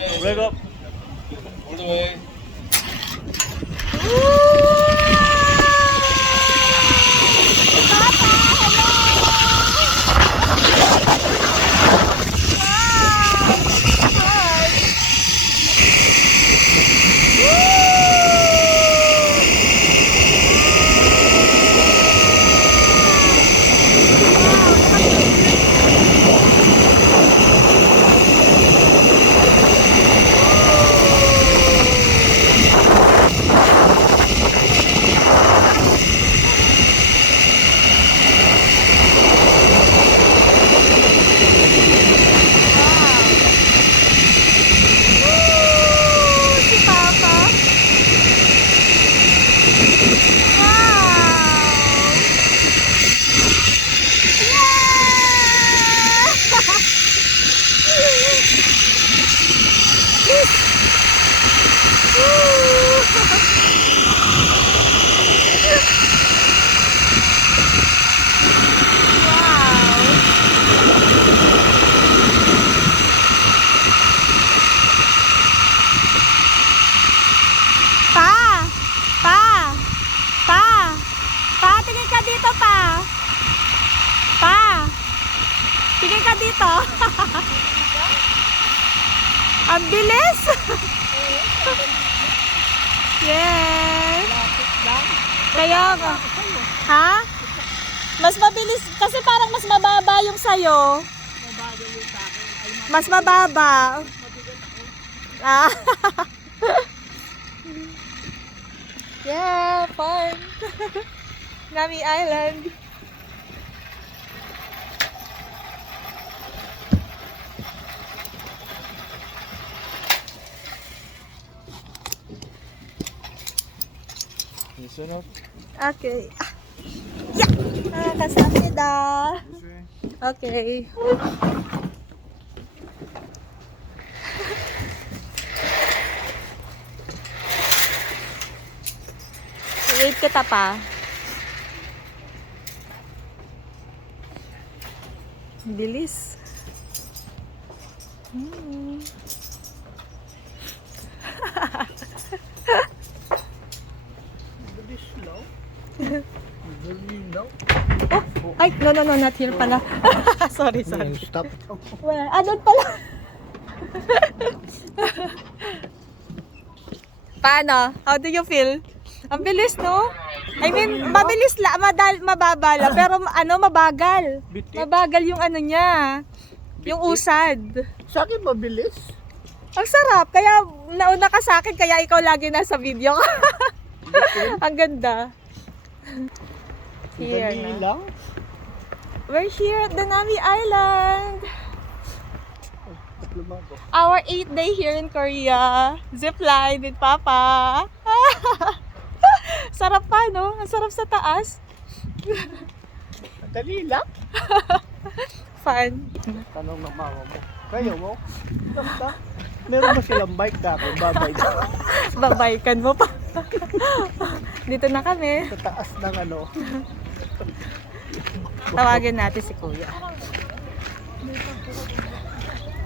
Rev up. All the way. Tingin ka dito. Ang bilis. Yes. Kaya ba? Ha? Mas mabilis kasi parang mas mababa yung sayo. Mas mababa. Ah. Yeah, fun. Nami Island. Listen up. Okay. Yeah! Nakakasakida. Okay. Wait kita pa. Bilis. Oh, ay, no, not here pala. Sorry. Stop. Wala, doon pala. Paano? How do you feel? Ang bilis, no? I mean, mabilis mababa lang, pero mabagal. Mabagal yung ano niya. Yung usad. Sa akin mabilis. Ang sarap. Kaya nauna ka sa akin, kaya ikaw lagi nasa video ka. Ang ganda. Here na. Lang. We're here at the Nami Island. Our 8th day here in Korea. Zipline with Papa. Sarap pa, no? Ang sarap sa taas. Dali lang. Fun. Tanong ng mama mo. Kayo mo? Basta. Meron ba silang bike dati? Babay ka. Babaykan mo pa. Dito na kami. Sa taas ng ano. Tawagin natin si Kuya.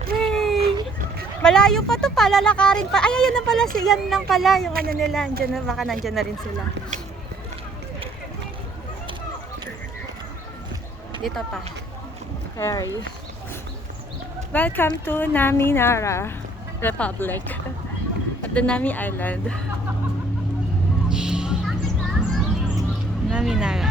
Hey! Malayo pa to pa, lalakarin pa. Ay, ayun na pala, yan lang pala yung ano nila. Andyan na, baka nandyan na rin sila. Dito pa. Ferry. Welcome to Naminara Republic at the Nami Island. Naminara.